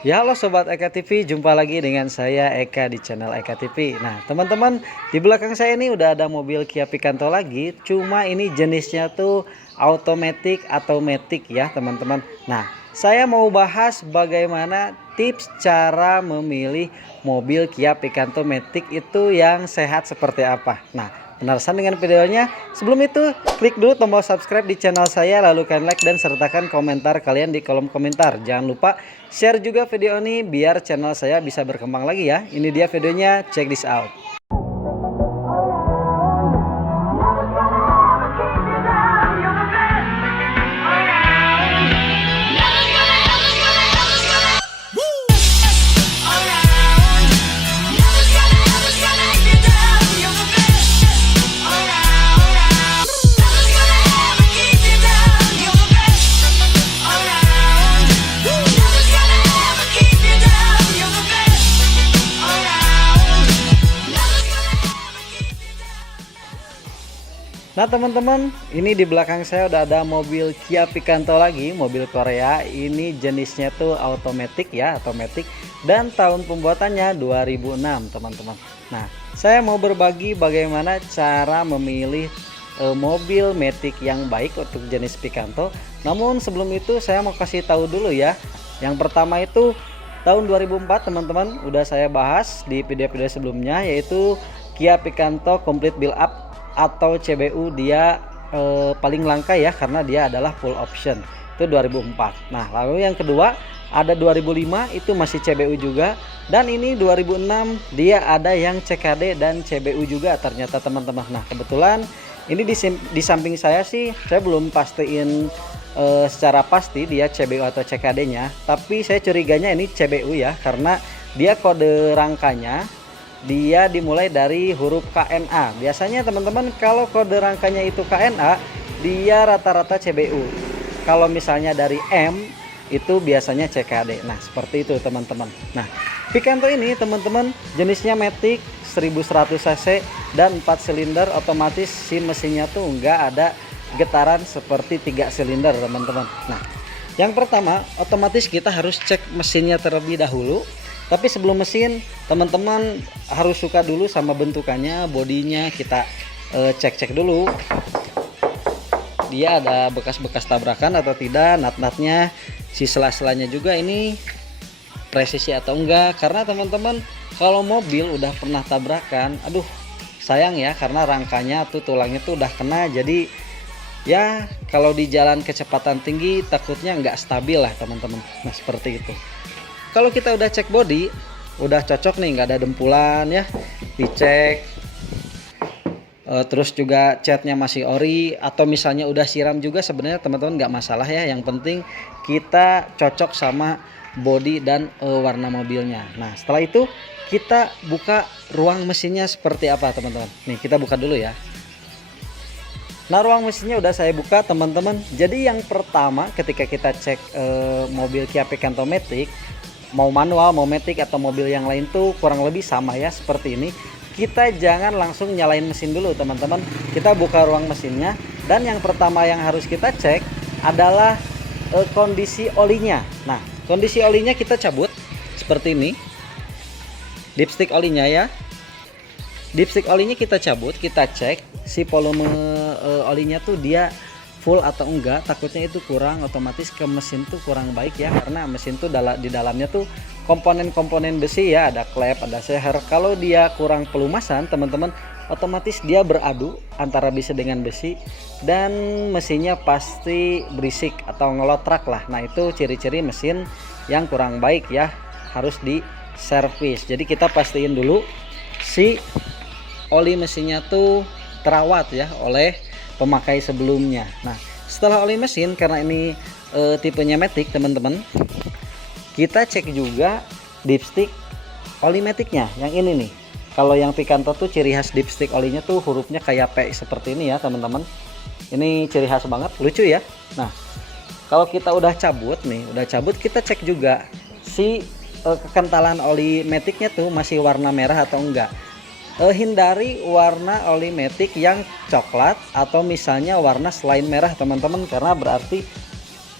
Ya halo Sobat Eka TV, jumpa lagi dengan saya Eka di channel Eka TV. Nah teman-teman, di belakang saya ini udah ada mobil Kia Picanto lagi. Cuma ini jenisnya tuh automatic atau matic ya teman-teman. Nah saya mau bahas bagaimana tips cara memilih mobil Kia Picanto matic itu yang sehat seperti apa. Nah penasaran dengan videonya? Sebelum itu, klik dulu tombol subscribe di channel saya, lalu kalian like dan sertakan komentar kalian di kolom komentar. Jangan lupa share juga video ini biar channel saya bisa berkembang lagi ya. Ini dia videonya, check this out. Nah teman-teman, ini di belakang saya udah ada mobil Kia Picanto lagi, mobil Korea. Ini jenisnya tuh automatic ya, automatic, dan tahun pembuatannya 2006 teman-teman. Nah saya mau berbagi bagaimana cara memilih mobil matic yang baik untuk jenis Picanto. Namun sebelum itu saya mau kasih tahu dulu ya. Yang pertama itu tahun 2004 teman-teman, udah saya bahas di video-video sebelumnya, yaitu Kia Picanto Complete Build Up atau CBU. Dia paling langka ya, karena dia adalah full option, itu 2004. Nah lalu yang kedua ada 2005, itu masih CBU juga, dan ini 2006 dia ada yang CKD dan CBU juga ternyata teman-teman. Nah kebetulan ini di samping saya sih, saya belum pastiin secara pasti dia CBU atau CKD nya, tapi saya curiganya ini CBU ya, karena dia kode rangkanya dia dimulai dari huruf KNA. Biasanya teman-teman kalau kode rangkanya itu KNA, dia rata-rata CBU. Kalau misalnya dari M itu biasanya CKD. Nah seperti itu teman-teman. Nah Picanto ini teman-teman jenisnya matic 1100 cc dan 4 silinder otomatis. Si mesinnya tuh enggak ada getaran seperti 3 silinder teman-teman. Nah yang pertama otomatis kita harus cek mesinnya terlebih dahulu. Tapi sebelum mesin, teman-teman harus suka dulu sama bentukannya, bodinya kita cek-cek dulu. Dia ada bekas-bekas tabrakan atau tidak, nat-natnya, si sela-selanya juga ini presisi atau enggak. Karena teman-teman kalau mobil udah pernah tabrakan, aduh sayang ya, karena rangkanya tuh tulangnya tuh udah kena. Jadi ya kalau di jalan kecepatan tinggi takutnya nggak stabil lah teman-teman. Nah seperti itu. Kalau kita udah cek body, udah cocok nih, nggak ada dempulan ya, dicek. Terus juga catnya masih ori, atau misalnya udah siram juga, sebenarnya teman-teman nggak masalah ya. Yang penting kita cocok sama body dan warna mobilnya. Nah setelah itu kita buka ruang mesinnya seperti apa teman-teman. Nih kita buka dulu ya. Nah ruang mesinnya udah saya buka teman-teman. Jadi yang pertama ketika kita cek mobil Kia Picanto matic, mau manual, mau matic atau mobil yang lain tuh kurang lebih sama ya seperti ini. Kita jangan langsung nyalain mesin dulu teman-teman. Kita buka ruang mesinnya, dan yang pertama yang harus kita cek adalah kondisi olinya. Nah kondisi olinya kita cabut seperti ini, dipstick olinya ya. Dipstick olinya kita cabut, kita cek si volume olinya tuh dia full atau enggak. Takutnya itu kurang, otomatis ke mesin tuh kurang baik ya, karena mesin tuh di dalamnya tuh komponen-komponen besi ya, ada klep, ada seher. Kalau dia kurang pelumasan teman-teman, otomatis dia beradu antara besi dengan besi, dan mesinnya pasti berisik atau ngelotrak lah. Nah itu ciri-ciri mesin yang kurang baik ya, harus di servis. Jadi kita pastiin dulu si oli mesinnya tuh terawat ya oleh pemakai sebelumnya. Nah setelah oli mesin, karena ini tipenya matic teman-teman, kita cek juga dipstick oli maticnya yang ini nih. Kalau yang Picanto tuh ciri khas dipstick olinya tuh hurufnya kayak P seperti ini ya teman-teman. Ini ciri khas banget, lucu ya. Nah kalau kita udah cabut nih, kita cek juga si kekentalan oli maticnya tuh masih warna merah atau enggak. Hindari warna oli matic yang coklat atau misalnya warna selain merah teman-teman, karena berarti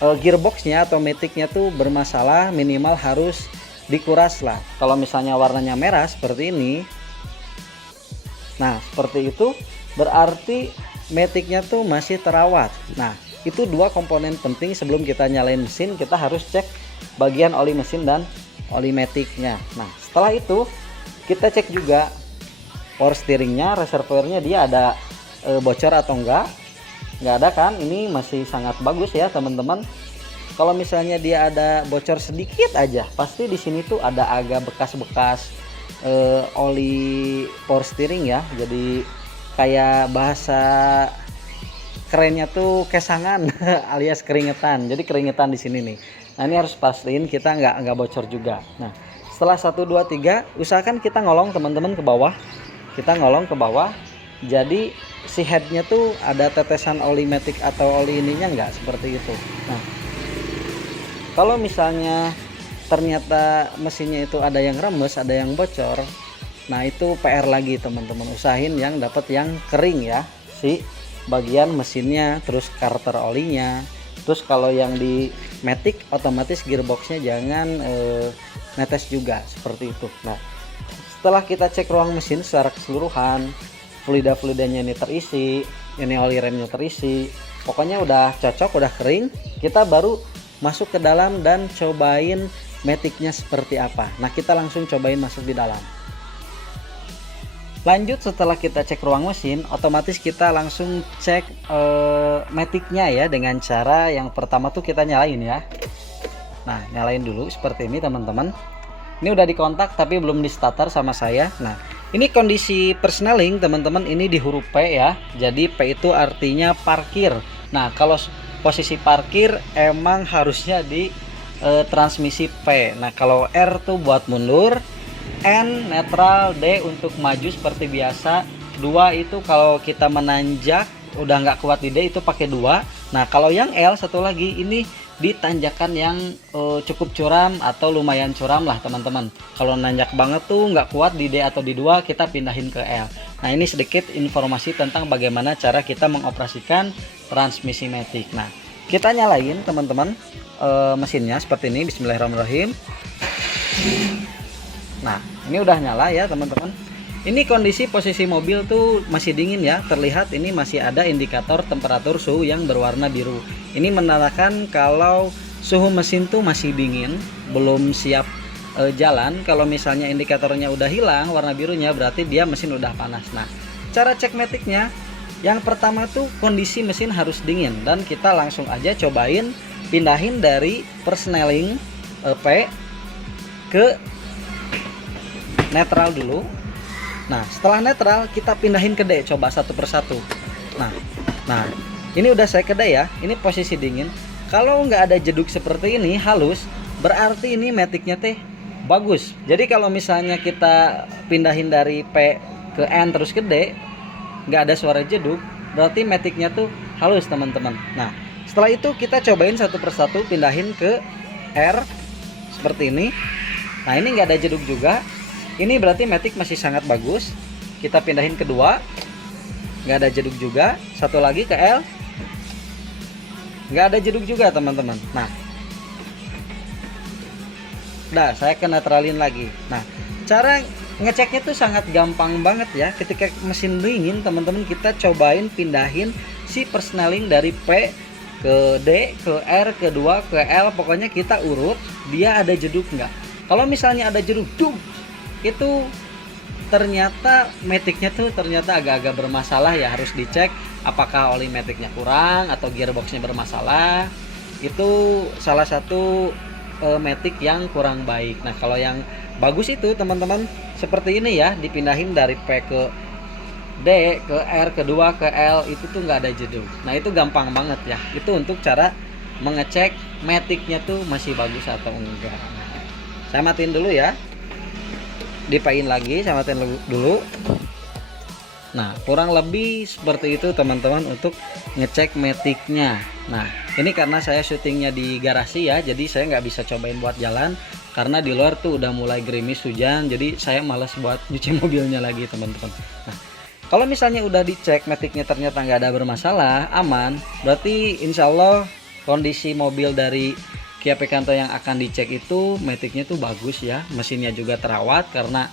gearboxnya atau maticnya tuh bermasalah, minimal harus dikuras lah. Kalau misalnya warnanya merah seperti ini, nah seperti itu berarti maticnya tuh masih terawat. Nah itu dua komponen penting sebelum kita nyalain mesin. Kita harus cek bagian oli mesin dan oli maticnya. Nah setelah itu kita cek juga power steeringnya, reservoirnya dia ada bocor atau enggak. Nggak ada kan, ini masih sangat bagus ya teman-teman. Kalau misalnya dia ada bocor sedikit aja, pasti di sini tuh ada agak bekas-bekas oli power steering ya. Jadi kayak bahasa kerennya tuh kesangan alias keringetan. Jadi keringetan di sini nih. Nah ini harus pastiin kita nggak bocor juga. Nah setelah 1 2 3 usahakan kita ngolong teman-teman ke bawah. Kita ngolong ke bawah. Jadi si headnya tuh ada tetesan oli matic atau oli ininya enggak, seperti itu. Nah kalau misalnya ternyata mesinnya itu ada yang remes, ada yang bocor, nah itu PR lagi teman-teman. Usahain yang dapat yang kering ya, si bagian mesinnya, terus karter olinya. Terus kalau yang di matic otomatis gearboxnya jangan netes juga, seperti itu. Nah setelah kita cek ruang mesin secara keseluruhan, fluida-fluidanya ini terisi, ini oli remnya terisi, pokoknya udah cocok, udah kering, kita baru masuk ke dalam dan cobain maticnya seperti apa. Nah kita langsung cobain masuk di dalam. Lanjut, setelah kita cek ruang mesin, otomatis kita langsung cek maticnya ya, dengan cara yang pertama tuh kita nyalain ya. Nah nyalain dulu seperti ini teman-teman. Ini udah dikontak tapi belum di starter sama saya. Nah ini kondisi persneling teman-teman, ini di huruf P ya. Jadi P itu artinya parkir. Nah kalau posisi parkir emang harusnya di transmisi P. Nah kalau R tuh buat mundur, N netral, D untuk maju seperti biasa. 2 itu kalau kita menanjak udah nggak kuat di D itu pakai 2. Nah kalau yang L satu lagi ini di tanjakan yang cukup curam atau lumayan curam lah teman-teman. Kalau nanjak banget tuh nggak kuat di D atau di 2, kita pindahin ke L. Nah ini sedikit informasi tentang bagaimana cara kita mengoperasikan transmisi matic. Nah kita nyalain teman-teman mesinnya seperti ini. Bismillahirrahmanirrahim. Nah ini udah nyala ya teman-teman. Ini kondisi posisi mobil tuh masih dingin ya, terlihat ini masih ada indikator temperatur suhu yang berwarna biru. Ini menandakan kalau suhu mesin tuh masih dingin, belum siap jalan. Kalau misalnya indikatornya udah hilang warna birunya, berarti dia mesin udah panas. Nah cara cek maticnya, yang pertama tuh kondisi mesin harus dingin, dan kita langsung aja cobain pindahin dari persneling P ke netral dulu. Nah setelah netral kita pindahin ke D, coba satu persatu. Nah ini udah saya ke D ya. Ini posisi dingin. Kalau nggak ada jeduk seperti ini halus, berarti ini maticnya teh bagus. Jadi kalau misalnya kita pindahin dari P ke N terus ke D, nggak ada suara jeduk, berarti maticnya tuh halus teman-teman. Nah setelah itu kita cobain satu persatu, pindahin ke R seperti ini. Nah ini nggak ada jeduk juga. Ini berarti matic masih sangat bagus. Kita pindahin kedua, nggak ada jeduk juga. Satu lagi ke L, nggak ada jeduk juga teman-teman. Nah saya ke netralin lagi. Nah cara ngeceknya tuh sangat gampang banget ya. Ketika mesin dingin teman-teman, kita cobain pindahin si persneling dari P ke D, ke R, ke 2, ke L. Pokoknya kita urut dia ada jeduk nggak. Kalau misalnya ada jeduk, itu ternyata maticnya tuh ternyata agak-agak bermasalah ya. Harus dicek apakah oli maticnya kurang atau gearboxnya bermasalah. Itu salah satu matic yang kurang baik. Nah kalau yang bagus itu teman-teman seperti ini ya, dipindahin dari P ke D, ke R, ke 2, ke L, itu tuh nggak ada jeduk. Nah itu gampang banget ya. Itu untuk cara mengecek maticnya tuh masih bagus atau enggak. Saya matiin dulu ya, dipain lagi, saya matiin dulu. Nah kurang lebih seperti itu teman-teman untuk ngecek maticnya. Nah ini karena saya syutingnya di garasi ya, jadi saya nggak bisa cobain buat jalan karena di luar tuh udah mulai gerimis hujan. Jadi saya males buat nyuci mobilnya lagi teman-teman. Nah kalau misalnya udah dicek maticnya ternyata nggak ada bermasalah, aman, berarti insya Allah kondisi mobil dari Kia Picanto yang akan dicek itu metiknya tuh bagus ya, mesinnya juga terawat karena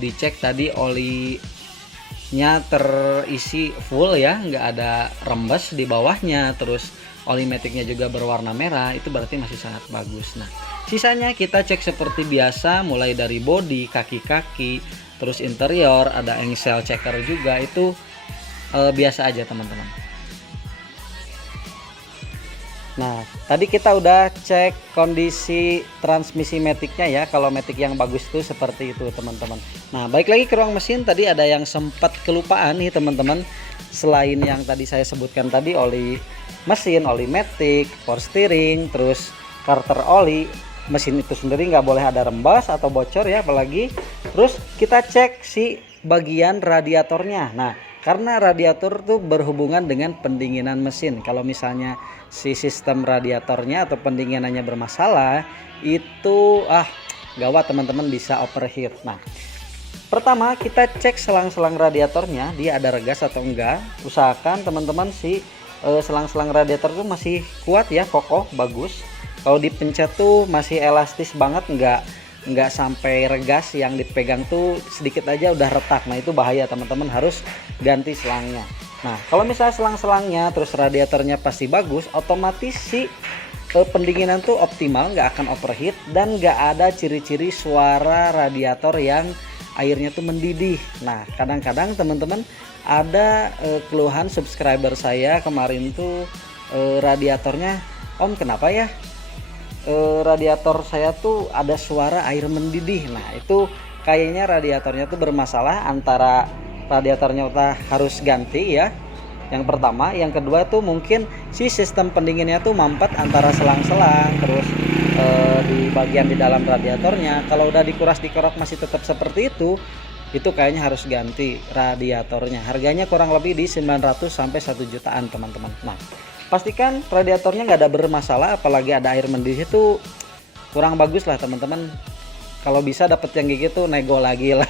dicek tadi olinya terisi full ya, nggak ada rembes di bawahnya, terus oli metiknya juga berwarna merah, itu berarti masih sangat bagus. Nah, sisanya kita cek seperti biasa, mulai dari bodi, kaki-kaki, terus interior, ada engsel checker juga, itu biasa aja teman-teman. Nah, tadi kita udah cek kondisi transmisi metiknya ya. Kalau metik yang bagus tuh seperti itu teman-teman. Nah, balik lagi ke ruang mesin, tadi ada yang sempat kelupaan nih teman-teman. Selain yang tadi saya sebutkan tadi, oli mesin, oli metik, power steering, terus starter oli, mesin itu sendiri nggak boleh ada rembas atau bocor ya, apalagi. Terus kita cek si bagian radiatornya. Nah, karena radiator tuh berhubungan dengan pendinginan mesin. Kalau misalnya si sistem radiatornya atau pendinginannya bermasalah, itu gawat teman-teman, bisa overheat. Nah, pertama kita cek selang-selang radiatornya, dia ada regas atau enggak. Usahakan teman-teman si selang-selang radiator tuh masih kuat ya, kokoh, bagus. Kalau dipencet tuh masih elastis banget, nggak sampai regas, yang dipegang tuh sedikit aja udah retak. Nah, itu bahaya teman-teman, harus ganti selangnya. Nah, kalau misalnya selang-selangnya terus radiatornya pasti bagus, otomatis si pendinginan tuh optimal, nggak akan overheat, dan nggak ada ciri-ciri suara radiator yang airnya tuh mendidih. Nah, kadang-kadang teman-teman ada keluhan subscriber saya kemarin tuh, radiatornya, Om kenapa ya radiator saya tuh ada suara air mendidih. Nah, itu kayaknya radiatornya tuh bermasalah, antara radiatornya udah harus ganti ya, yang pertama. Yang kedua tuh mungkin si sistem pendinginnya tuh mampet antara selang-selang, terus di bagian di dalam radiatornya. Kalau udah dikuras-dikerok masih tetap seperti itu kayaknya harus ganti radiatornya. Harganya kurang lebih di 900 sampai 1 jutaan teman-teman. Nah, pastikan radiatornya nggak ada bermasalah, apalagi ada air mendidih, itu kurang bagus lah teman-teman. Kalau bisa dapet yang kayak gitu, nego lagi lah.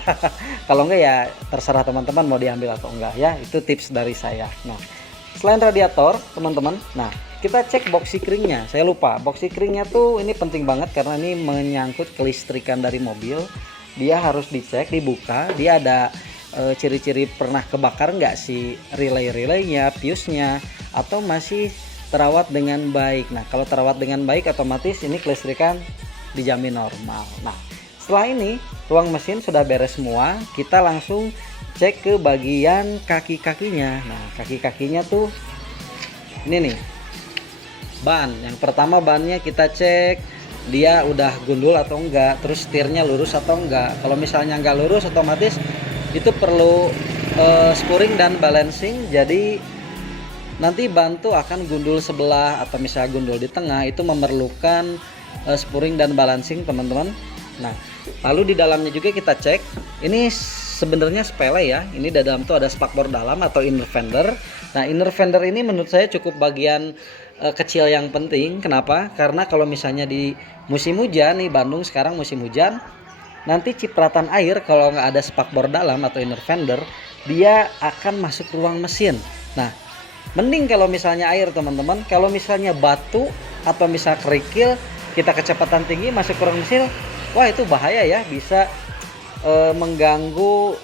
Kalau enggak ya terserah teman-teman mau diambil atau enggak ya, itu tips dari saya. Nah, selain radiator teman-teman, nah kita cek box sikringnya. Saya lupa, box sikringnya tuh ini penting banget karena ini menyangkut kelistrikan dari mobil. Dia harus dicek, dibuka, dia ada ciri-ciri pernah kebakar nggak sih relay-relaynya, fuse-nya, atau masih terawat dengan baik. Nah, kalau terawat dengan baik otomatis ini kelistrikan dijamin normal. Nah, setelah ini ruang mesin sudah beres semua, kita langsung cek ke bagian kaki-kakinya. Nah, kaki-kakinya tuh ini nih, ban. Yang pertama bannya kita cek dia udah gundul atau enggak, terus setirnya lurus atau enggak. Kalau misalnya enggak lurus, otomatis itu perlu spuring dan balancing. Jadi nanti ban tuh akan gundul sebelah atau misalnya gundul di tengah, itu memerlukan spuring dan balancing teman-teman. Nah, lalu di dalamnya juga kita cek. Ini sebenarnya sepele ya, ini di dalam tuh ada spakbor dalam atau inner fender. Nah, inner fender ini menurut saya cukup bagian kecil yang penting. Kenapa? Karena kalau misalnya di musim hujan nih, Bandung sekarang musim hujan, nanti cipratan air kalau nggak ada spakbor dalam atau inner fender, dia akan masuk ruang mesin. Nah, mending kalau misalnya air teman-teman. Kalau misalnya batu atau misal kerikil, kita kecepatan tinggi masuk ke ruang mesin, wah itu bahaya ya, bisa mengganggu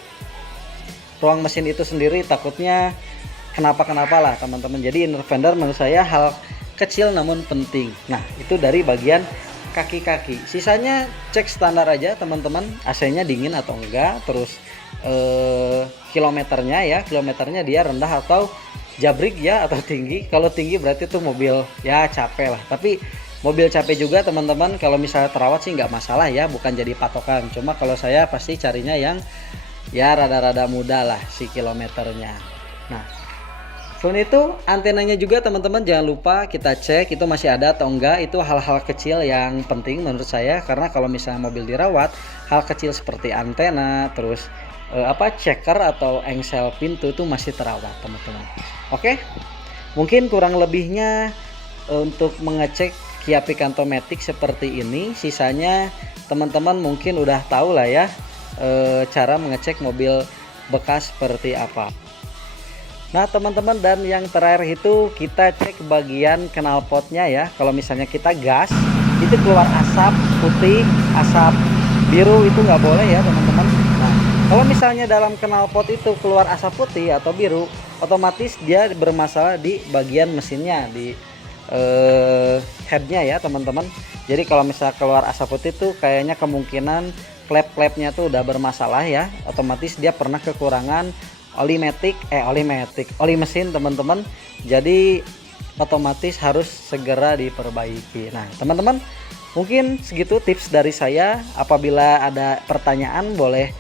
ruang mesin itu sendiri, takutnya kenapa-kenapa lah teman-teman. Jadi inner fender menurut saya hal kecil namun penting. Nah, itu dari bagian kaki-kaki. Sisanya cek standar aja teman-teman, AC-nya dingin atau enggak, terus kilometernya dia rendah atau jabrik ya, atau tinggi. Kalau tinggi berarti tuh mobil ya capek lah. Tapi mobil capek juga teman-teman, kalau misalnya terawat sih nggak masalah ya, bukan jadi patokan. Cuma kalau saya pasti carinya yang ya rada-rada muda lah si kilometernya. Nah, selain itu antenanya juga teman-teman jangan lupa kita cek itu masih ada atau enggak. Itu hal-hal kecil yang penting menurut saya, karena kalau misalnya mobil dirawat, hal kecil seperti antena, terus checker atau engsel pintu itu masih terawat teman-teman. Oke, mungkin kurang lebihnya untuk mengecek Kia Picanto Matic seperti ini. Sisanya teman-teman mungkin udah tahu lah ya cara mengecek mobil bekas seperti apa. Nah teman-teman, dan yang terakhir itu kita cek bagian knalpotnya ya. Kalau misalnya kita gas itu keluar asap putih, asap biru, itu nggak boleh ya teman-teman. Nah kalau misalnya dalam knalpot itu keluar asap putih atau biru, otomatis dia bermasalah di bagian mesinnya, di headnya ya teman-teman. Jadi kalau misalnya keluar asap putih tuh kayaknya kemungkinan klep-klepnya tuh udah bermasalah ya, otomatis dia pernah kekurangan oli mesin teman-teman. Jadi otomatis harus segera diperbaiki. Nah teman-teman, mungkin segitu tips dari saya. Apabila ada pertanyaan boleh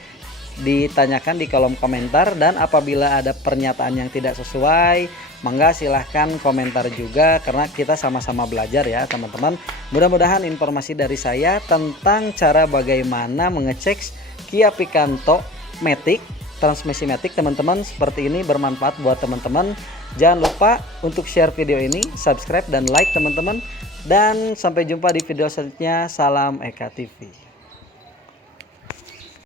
ditanyakan di kolom komentar, dan apabila ada pernyataan yang tidak sesuai, mangga silahkan komentar juga, karena kita sama-sama belajar ya teman-teman. Mudah-mudahan informasi dari saya tentang cara bagaimana mengecek Kia Picanto Matic, transmisi Matic teman-teman, seperti ini bermanfaat buat teman-teman. Jangan lupa untuk share video ini, subscribe dan like teman-teman, dan sampai jumpa di video selanjutnya. Salam Eka TV.